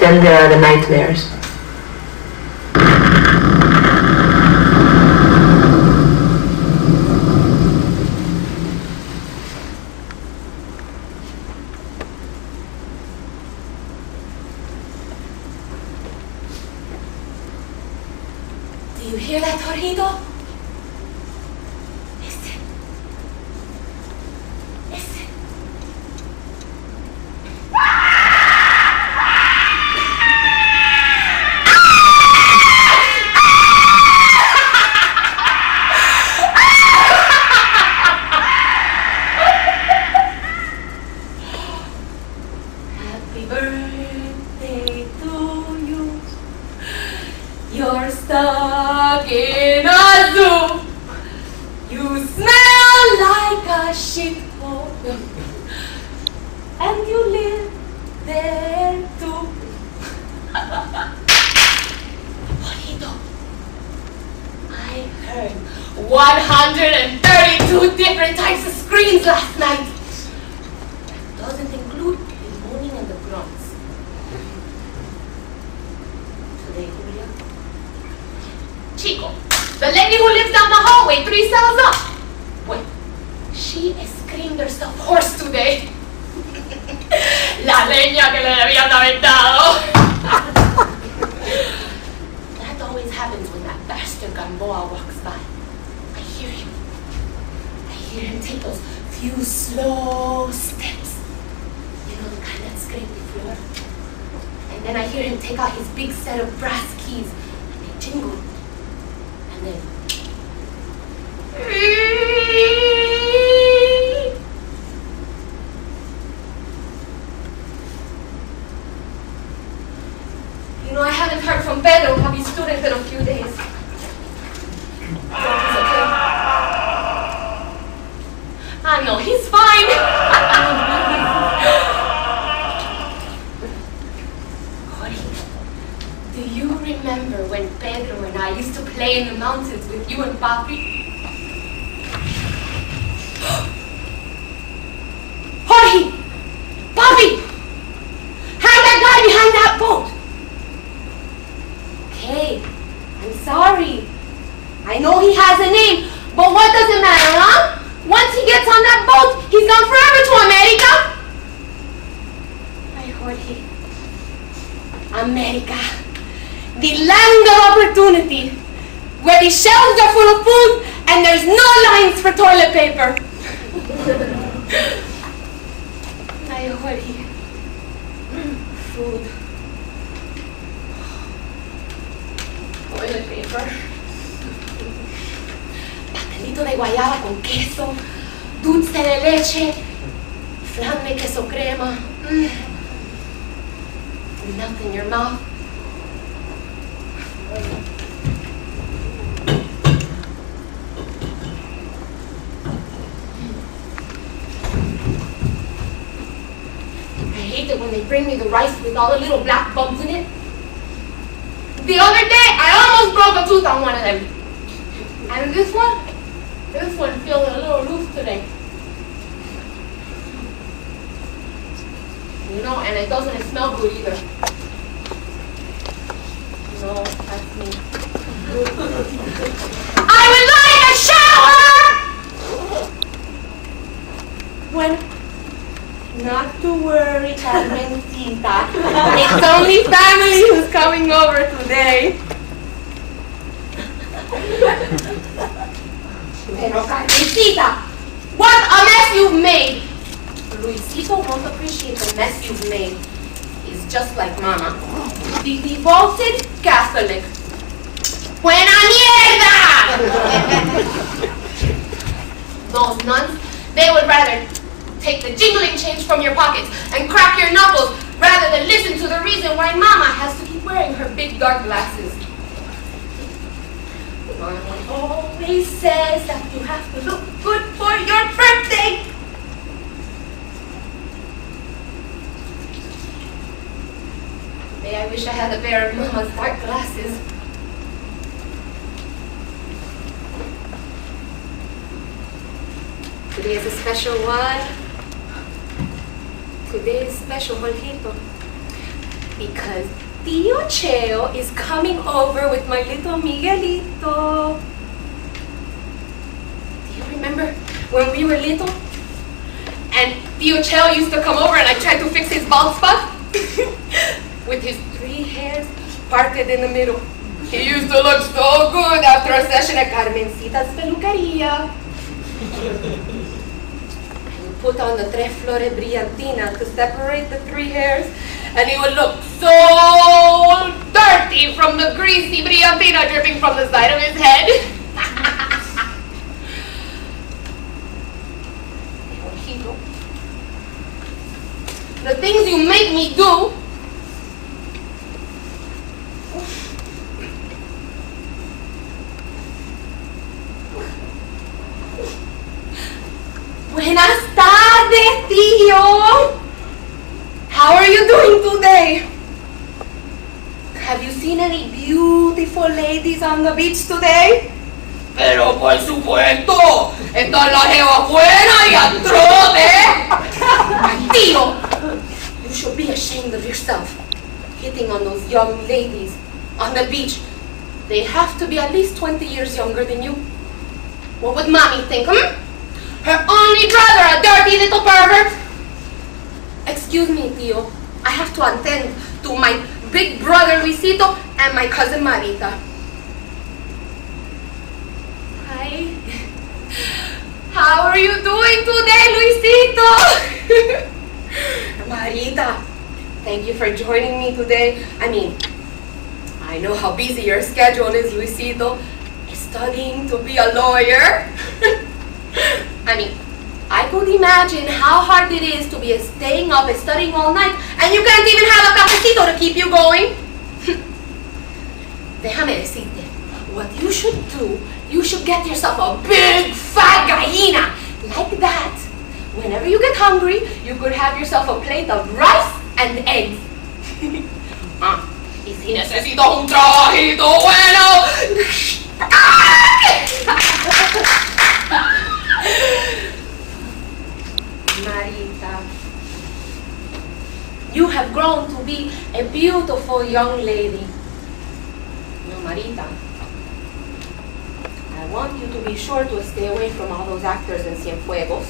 Then there are the nightmares. Do you hear that, Jorgito? Listen. Listen. Happy birthday to you. You're stuck in a zoo. You smell like a shithole. And you live there too. Jorgito, I heard 132 different types of screams last night. That doesn't include the moaning and the grunts. Today, Julia. Chico, the lady who lives down the hallway 3 cells up. Well, she screamed herself hoarse today. La leña que le habían aventado. That always happens when that bastard Gamboa walks by. I hear him. I hear him take those few slow steps. You know, the kind that scrape the floor. And then I hear him take out his big set of brass keys and they jingle. And then you know, I haven't heard from Pedro, his student, in a few days. He's okay. I know, he's fine. Jorge, do you remember when Pedro and I used to play in the mountains with you and Papi? Jorge! Papi! Hang that guy behind that boat! Okay, I'm sorry. I know he has a name, but what does it matter, huh? Once he gets on that boat, he's gone forever to America. Ay, Jorge. America. The land of opportunity. Where the shelves are full of food and there's no lines for toilet paper. Ay, Jorge. Food. Toilet paper. Pastelito de guayaba con queso, dulce de leche, flan de queso crema. Melt in your mouth. I hate it when they bring me the rice with all the little black bumps in it. The other day, I almost broke a tooth on one of them. And this one feels a little loose today. You know, and it doesn't smell good either. No, that's me. I would like a shower! When, not to worry, Carmencita. It's only family who's coming over today. Pero Carmencita, what a mess you've made! Luisito won't appreciate the mess you've made. He's just like Mama, the devoted Catholic. ¡Buena mierda! Those nuns, they would rather take the jingling change from your pockets and crack your knuckles rather than listen to the reason why Mama has to keep wearing her big dark glasses. Mommy always says that you have to look good for your birthday. Today I wish I had a pair of Mama's dark glasses. Today is a special one. Today is special, Jorgito. Because Tío Cheo is coming over with my little Miguelito. Do you remember when we were little? And Tío Cheo used to come over and I tried to fix his bald spot with his 3 hairs parted in the middle. He used to look so good after a session at Carmencita's peluqueria. He put on the tres flores brillantina to separate the 3 hairs, and he would look so dirty from the greasy brillantina dripping from the side of his head. The things you make me do. Buenas tardes, tío. How are you doing today? Have you seen any beautiful ladies on the beach today? Pero por supuesto, están las jevas buenas y al trote. Tío, you should be ashamed of yourself, hitting on those young ladies on the beach. They have to be at least 20 years younger than you. What would mommy think, Her only brother, a dirty little pervert? Excuse me, tío. I have to attend to my big brother Luisito and my cousin Marita. Hi. How are you doing today, Luisito? Marita, thank you for joining me today. I know how busy your schedule is, Luisito. Studying to be a lawyer. I could imagine how hard it is to be staying up and studying all night, and you can't even have a cafecito to keep you going. Déjame decirte, what you should do, you should get yourself a big fat gallina, like that. Whenever you get hungry, you could have yourself a plate of rice and eggs. Y si necesitas un trabajito bueno. Marita, you have grown to be a beautiful young lady. No, Marita, I want you to be sure to stay away from all those actors in Cienfuegos.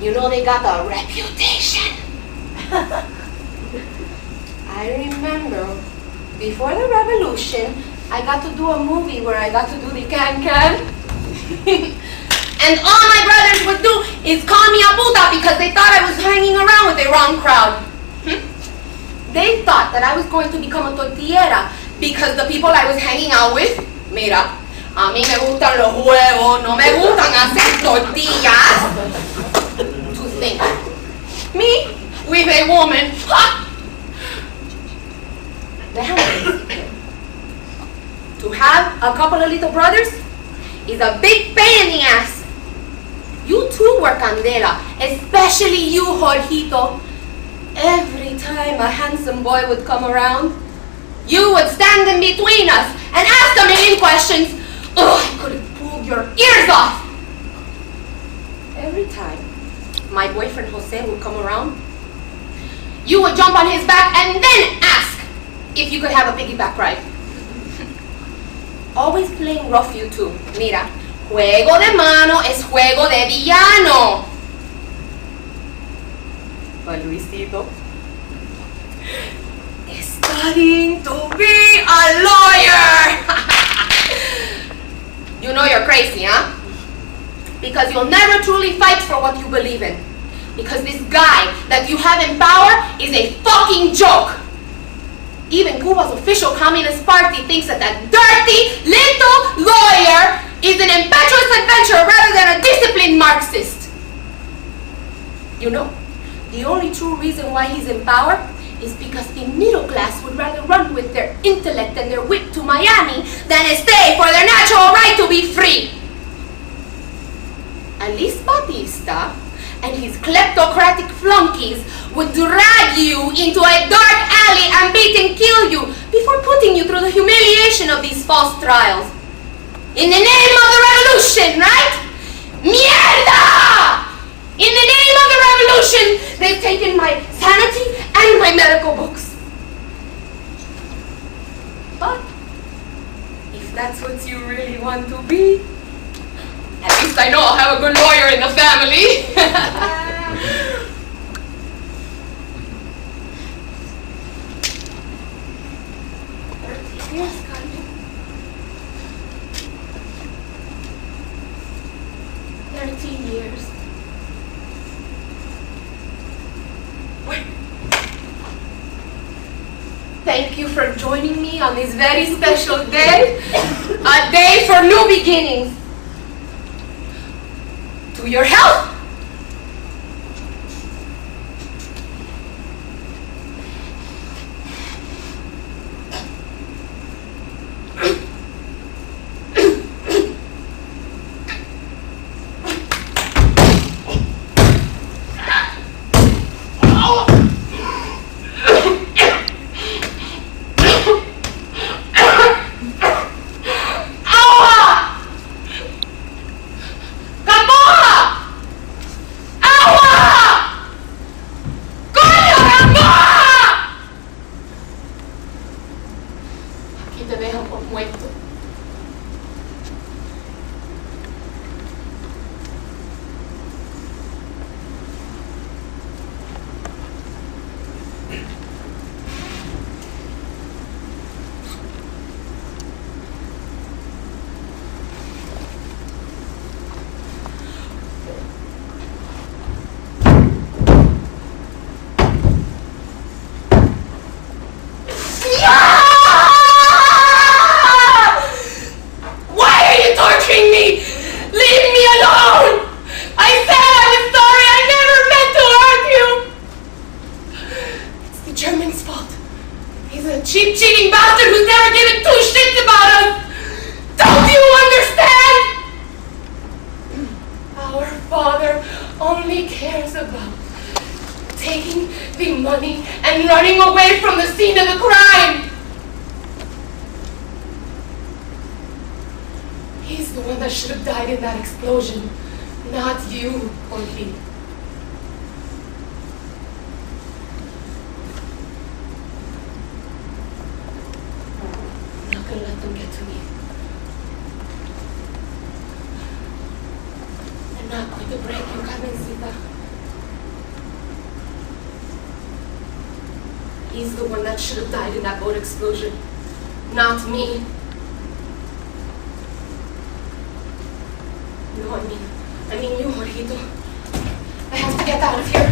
You know they got a reputation. I remember before the revolution, I got to do a movie where I got to do the can-can. And all my brothers would do is call me a puta because they thought I was hanging around with the wrong crowd. They thought that I was going to become a tortillera because the people I was hanging out with, mira, a mí me gustan los huevos, no me gustan hacer tortillas. To think, me with a woman, to have a couple of little brothers is a big pain in the ass. You too were candela, especially you, Jorgito. Every time a handsome boy would come around, you would stand in between us and ask a million questions. Oh, I could have pulled your ears off. Every time my boyfriend Jose would come around, you would jump on his back and then ask if you could have a piggyback ride. Always playing rough, you two. Mira, juego de mano es juego de villano. But Luisito, studying to be a lawyer. You know you're crazy, huh? Because you'll never truly fight for what you believe in. Because this guy that you have in power is a fucking joke. Even Cuba's official Communist Party thinks that that dirty little lawyer is an impetuous adventurer rather than a disciplined Marxist. You know, the only true reason why he's in power is because the middle class would rather run with their intellect and their wit to Miami than stay for their natural right to be free. At least Batista and his kleptocratic flunkies would drag you into a dark alley and beat and kill you before putting you through the humiliation of these false trials. In the name of the revolution, right? Mierda! In the name of the revolution, they've taken my sanity and my my medical books. But if that's what you really want to be, at least I know I'll have a good lawyer in the family. 13 years, Carmen. 13 years. Thank you for joining me on this very special day, a day for new beginnings. To your health. Te dejo por muerto. Cheap, cheating bastard who's never given two shits about us! Don't you understand? Our Father only cares about taking the money and running away from the scene of the crime. He's the one that should have died in that explosion, not you, Jorge. Let them get to me. I'm not going to break you, Carmencita. He's the one that should have died in that boat explosion, not me. No, I mean you, Jorgito. I have to get out of here.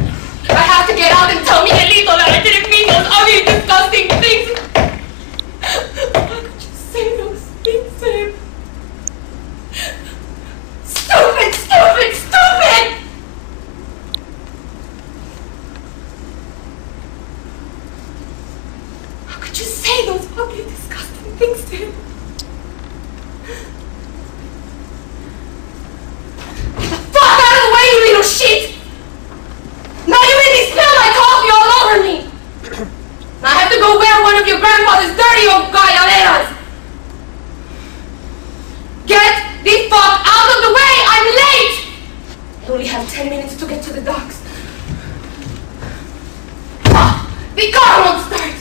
I have to get out and tell Miguelito that I didn't mean those ugly, disgusting things. Say those things to him. Stupid, stupid, stupid! How could you say those ugly, disgusting things to him? Get the fuck out of the way, you little shit! Now you made me spill my coffee all over me! Now I have to go wear one of your grandfather's dirty old gallaleras! Get the fuck out of the way! I'm late! I only have 10 minutes to get to the docks. The car won't start!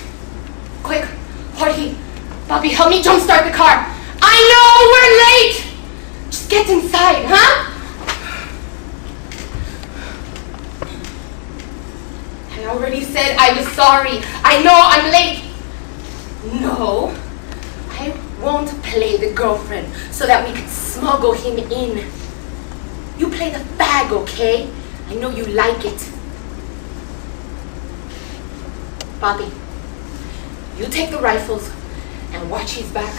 Quick, Jorge, Bobby, help me jumpstart the car. I know we're late! Just get inside, huh? I already said I was sorry. I know I'm late. No, I won't play the girlfriend so that we can smuggle him in. You play the fag, okay? I know you like it. Bobby, you take the rifles and watch his back.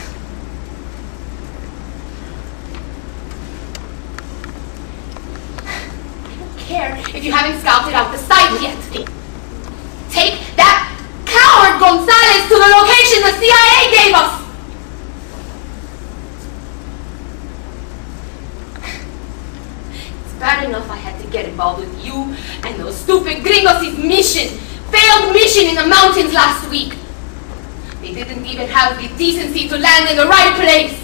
I don't care if you haven't scouted out the site yet. Take that coward Gonzalez to the location the CIA gave us! It's bad enough I had to get involved with you and those stupid gringos' mission. Failed mission in the mountains last week. They didn't even have the decency to land in the right place.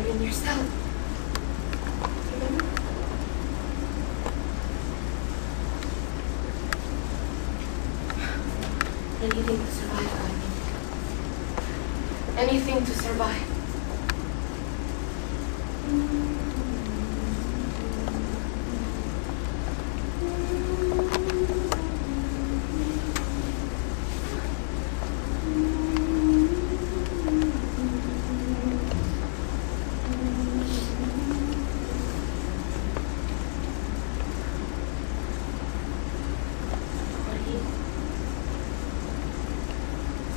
you're in your cell. Remember? Anything to survive, Yami. Anything to survive.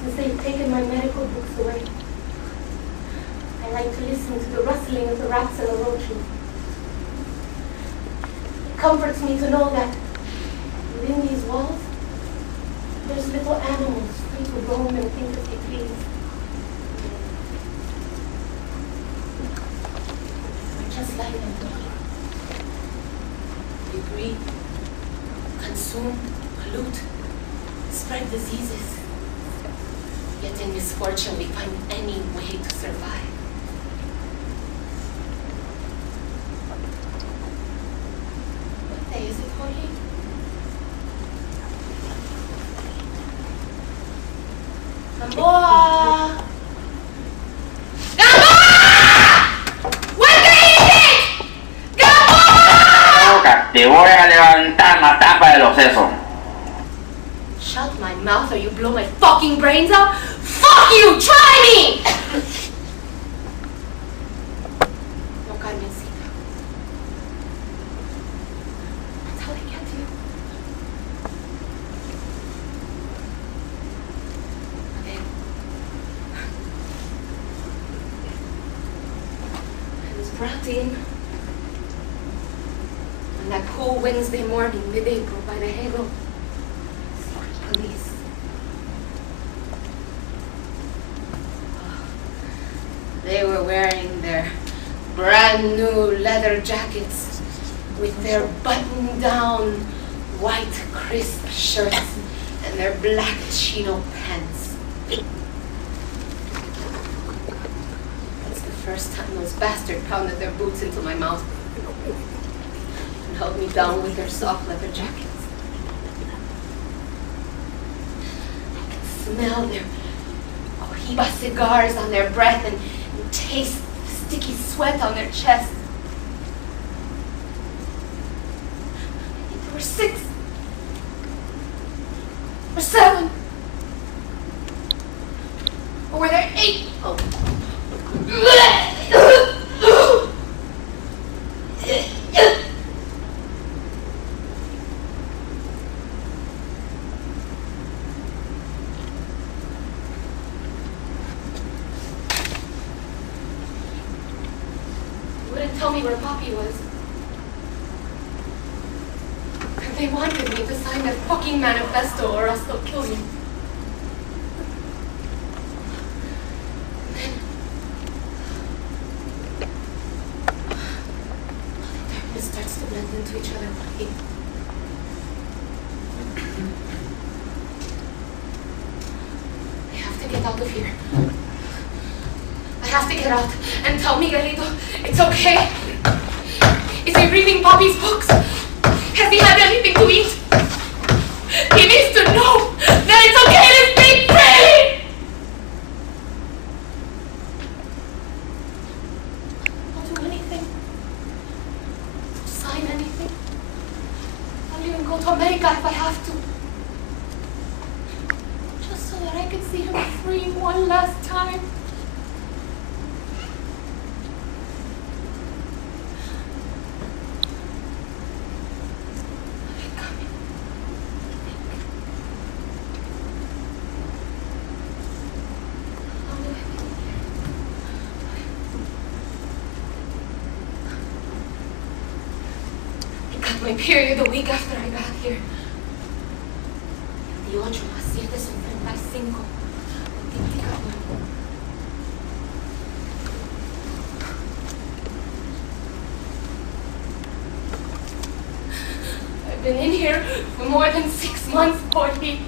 Since they've taken my medical books away, I like to listen to the rustling of the rats and the roaches. It comforts me to know that within these walls, there's little animals free to roam and think as they please. We're just like them. We breed, consume, pollute, spread diseases. Yet in misfortune, we find any way to survive. What day is it, Jorge? Gamboa! Gamboa! ¡Vuelve a irte! ¡Gamboa! Te voy a levantar la tapa de los sesos. Shut my mouth or you blow my fucking brains out? Fuck you! Try me! No, Carmencita. That's how they get you. I was brought in on that cool Wednesday morning, mid-April, by the Halo Secret Police. They were wearing their brand new leather jackets with their button-down white crisp shirts and their black chino pants. That's the first time those bastards pounded their boots into my mouth and held me down with their soft leather jackets. I could smell their Cohiba cigars on their breath and taste sticky sweat on their chest. I think there were 6 or 7. Or were there 8? Oh. Tell me where Poppy was. They wanted me to sign that fucking manifesto or else they'll kill you. And then all the darkness starts to blend into each other. I have to get out of here. I have to get out and tell Miguelito it's okay. Is he reading Poppy's books? Has he had anything to eat? He needs to know that it's okay to speak freely! I'll do anything. Sign anything. I'll even go to America if I have to. Just so that I can see him free one last time. My period a week after I got here. 28 más 7 son 35. I've been in here for more than 6 months, Jorge.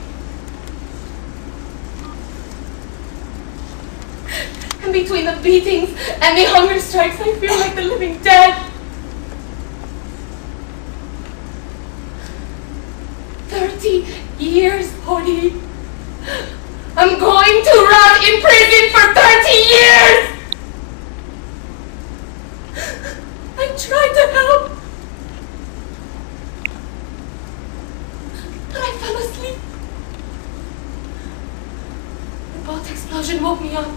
And between the beatings and the hunger strikes, I feel like the living dead. 30 years, Jorge. I'm going to rot in prison for 30 years! I tried to help, but I fell asleep. The boat explosion woke me up.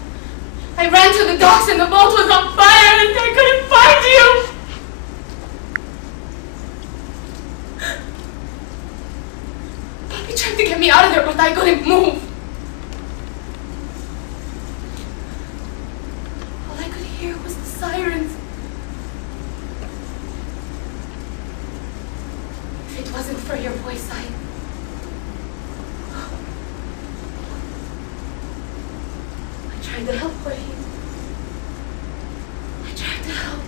I ran to the docks and the boat was on fire and I couldn't find you! Papi tried to get me out of there, but I couldn't move. All I could hear was the sirens. If it wasn't for your voice, I tried to help Jorge. I tried to help.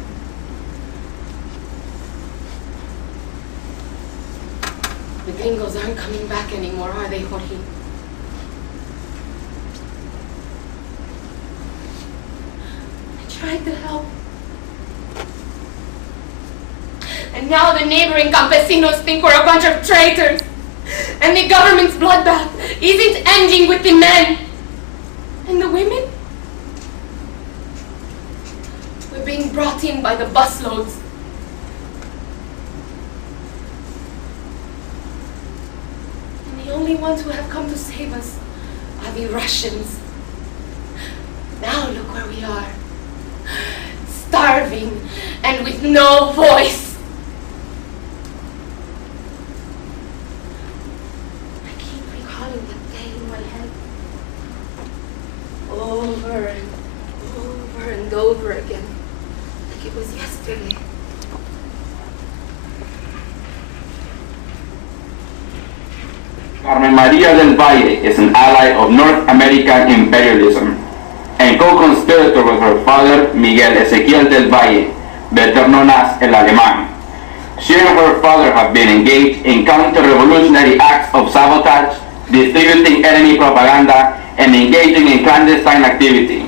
The gringos aren't coming back anymore, are they, Jorge? I tried to help. And now the neighboring campesinos think we're a bunch of traitors. And the government's bloodbath isn't ending with the men. And the women? We're being brought in by the busloads. And the only ones who have come to save us are the Russians. Now look where we are. Starving and with no voice. I keep recalling that day in my head. Over and over again, like it was yesterday. Carmen Maria del Valle is an ally of North American imperialism and co-conspirator with her father, Miguel Ezequiel del Valle, better known as El Alemán. She and her father have been engaged in counter-revolutionary acts of sabotage, distributing enemy propaganda, and engaging in clandestine activity.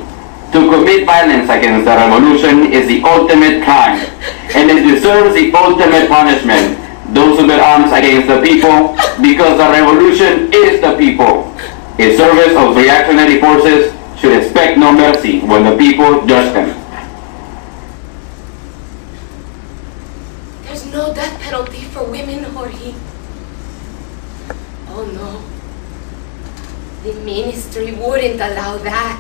To commit violence against the revolution is the ultimate crime, and it deserves the ultimate punishment. Those who bear arms against the people, because the revolution is the people. A service of reactionary forces should expect no mercy when the people judge them. There's no death penalty for women, Jorge. Oh no. The ministry wouldn't allow that.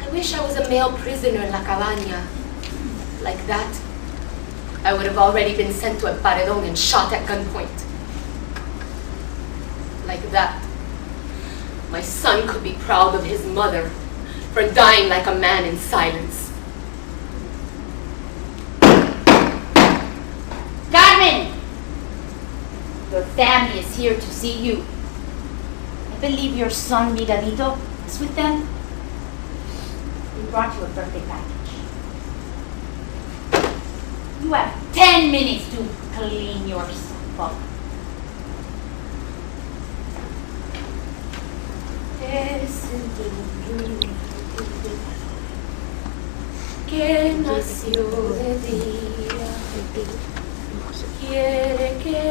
I wish I was a male prisoner in La Cabaña. Like that, I would have already been sent to a paredón and shot at gunpoint. Like that, my son could be proud of his mother for dying like a man in silence. Carmen! Your family is here to see you. I believe your son Miguelito is with them. We brought you a birthday package. You have 10 minutes to clean yourself up. Que nació de día, quiere que